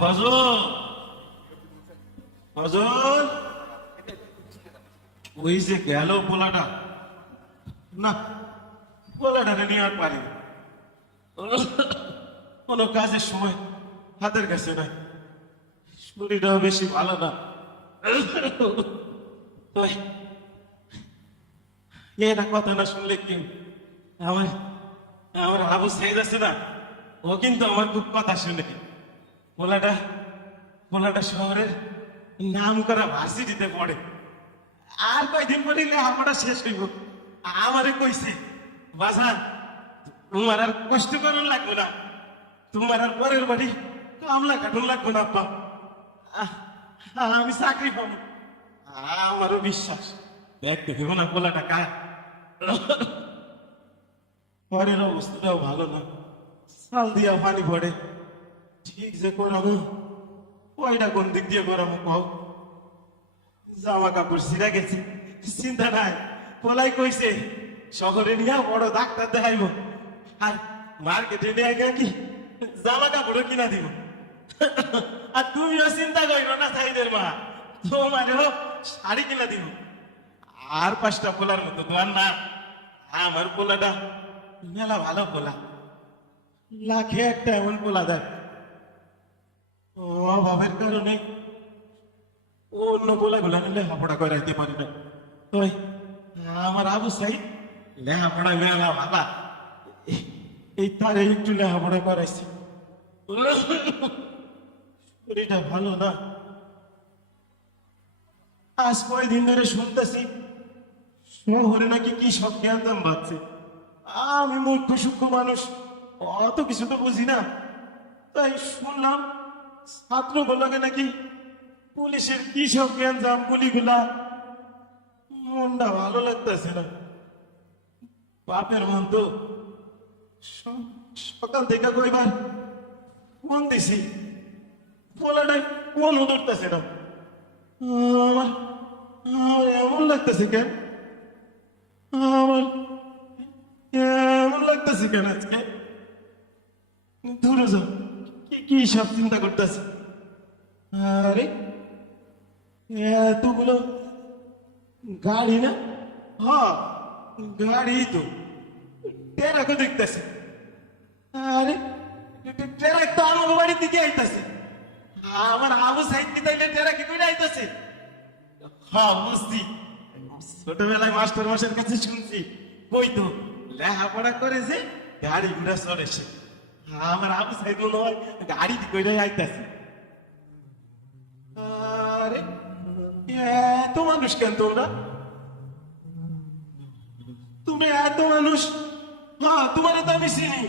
ফজল, ফজল, ওই যে গেল পোলাটা, না পোলাটাকে নিয়ে আর পারি না। কোনো কাজের সময় হাতের কাছে নাই, শরীরটাও বেশি ভালো না। ওই, এটা কথা না শুনলে কি আমার আমার আবু সাইদ আছে না, ও কিন্তু আমার খুব কথা শুনে। পোলাটা পোলাটা শহরের নাম করা ভার্সিটিতে পড়ে, আর কয়দিন পড়িলে আমরা শেষ হইব। আমারে কইছে, বাজান তোমার আর কষ্ট করার লাগবে না, তোমার আর পরের বাড়ি কামলা কাটুন লাগবে না আব্বা, আমি চাকরি পাবো। আমারও বিশ্বাস, দেখতে দেবো না পোলাটা কায়। পরের অবস্থাটাও ভালো না, সাল দিয়া পানি পড়ে, ঠিক যে করাবো ওইটা কোন দিক দিয়ে করাবো কও। জামা কাপড় ছিঁড়া গেছে, চিন্তা নাই, পোলাই কইছে শহরে নিয়ে বড় ডাক্তার দেখাইব, আর মার্কেটে নিয়ে গিয়ে কি জামা কাপড়ও কিনা দিব। আর তুমিও চিন্তা করো না সাইদের মা, তোমারও শাড়ি কিনা দিব। আর 5টা পোলার মতো তোমার না, আমার পোলাটা মেলা ভালো পোলা, লাখে একটা এমন পোলা দেখ। অভাবের কারণে অন্য পোলা গুলা লেখাপড়া করাইতে পারি না। ওই আমার আবু সাইদ লেখাপড়া মেলা ভালা, এই তারে একটু লেখাপড়া করাইছি। শরীরটা ভালো না, আজ কয়দিন ধরে শুনতেছি শহরে নাকি কি সব জ্ঞান দাম বাড়ছে। আমি মূর্খ সূক্ষ্ম মানুষ, অত কিছু তো বুঝি না, তাই শুনলাম ছাত্রগুলোকে নাকি পুলিশের কি সব জ্ঞান দাম গুলিগুলা। মনটা ভালো লাগতেছে না, বাপের মন তো। সকাল থেকে কইবার ফোন দিছি, পোলাটাই ফোন ধরতেছে না। আমার আমার এমন লাগতেছে কেন, আমার এমন লাগতেছে কেন আজকে। দূরে যাও, কি সব চিন্তা করতেছে। আরে এতগুলো গাড়ি না, হ্যাঁ গাড়ি তো, টেরাকও দেখতেছে। আরে টেরাক তো আমার বাড়ির দিকে আইতাছে। আমার আবু সাইদ কি তাইলে টেরাকে কইরা আইতাছে। হ্যাঁ বুঝছি, ছোটবেলায় মাস্টার মাসের কাছে শুনছি, কই তো লেখাপড়া করেছে গাড়ি ঘোড়া চড়েছে। আমার আবু সাইদ মনে হয় গাড়ি কইরাই আইতাছে। আরে এত মানুষ কেন তোমরা, তুমি এত মানুষ। হ্যাঁ তোমার তো আমি চিনি,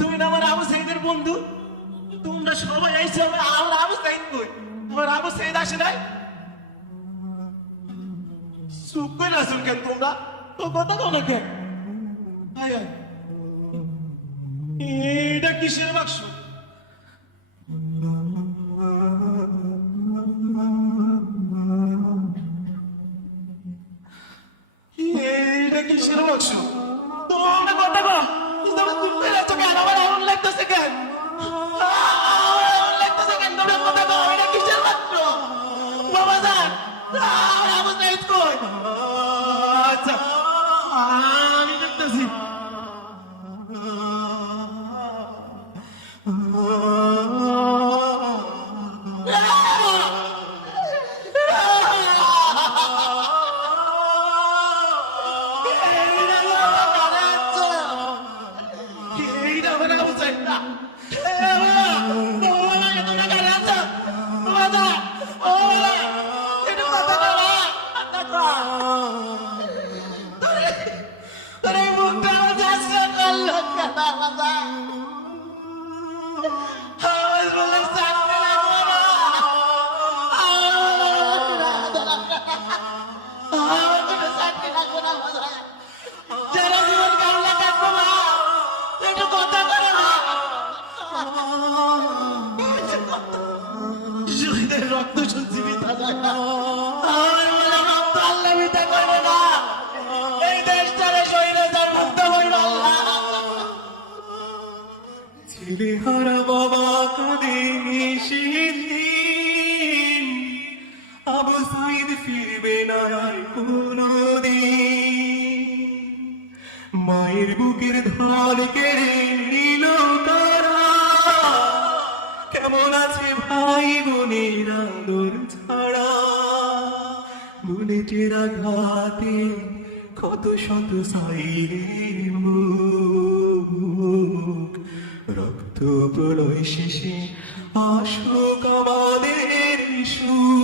তুমি না আমার আবু সাইদের বন্ধু। তোমরা সবাই আইছো, আমার আবু সাইদ কই? আমার আবু সাইদ আসে নাই। চুপ করে আসুন কেন তোমরা, তো কথা বলো কেন? এটা কিসের বাক্স? এইটা কিসের বাক্স? তোমরা কথা বলো, তোমরা চুপ করে আছো কেন? আমার আগুন লাগতেছে কেন? আগুন লাগতেছে কেন? তোমরা কথা বলো, এটা কিসের বাক্স? বাবা যান, আবু সাইদ কই? আচ্ছা আমি দেখতেছি। রক্ত শুনছি মিথ্যা যায় না, আমার মনে রক্ত আল্লাহ মিথ্যা করবে না। এই দেশ ছাড়ে স্বৈরাচার মুক্ত হইল। ছেলে হারা বাবা কাঁদে, মায়ের বুকের ধন কেড়ে নিল তারা, কেমন আছে ভাই বোনের আদর ছাড়া। বুলেটের আঘাতে কত শত সাইরের মুখ, রক্ত প্রলয় শেষে আসুক আমাদের সুখ।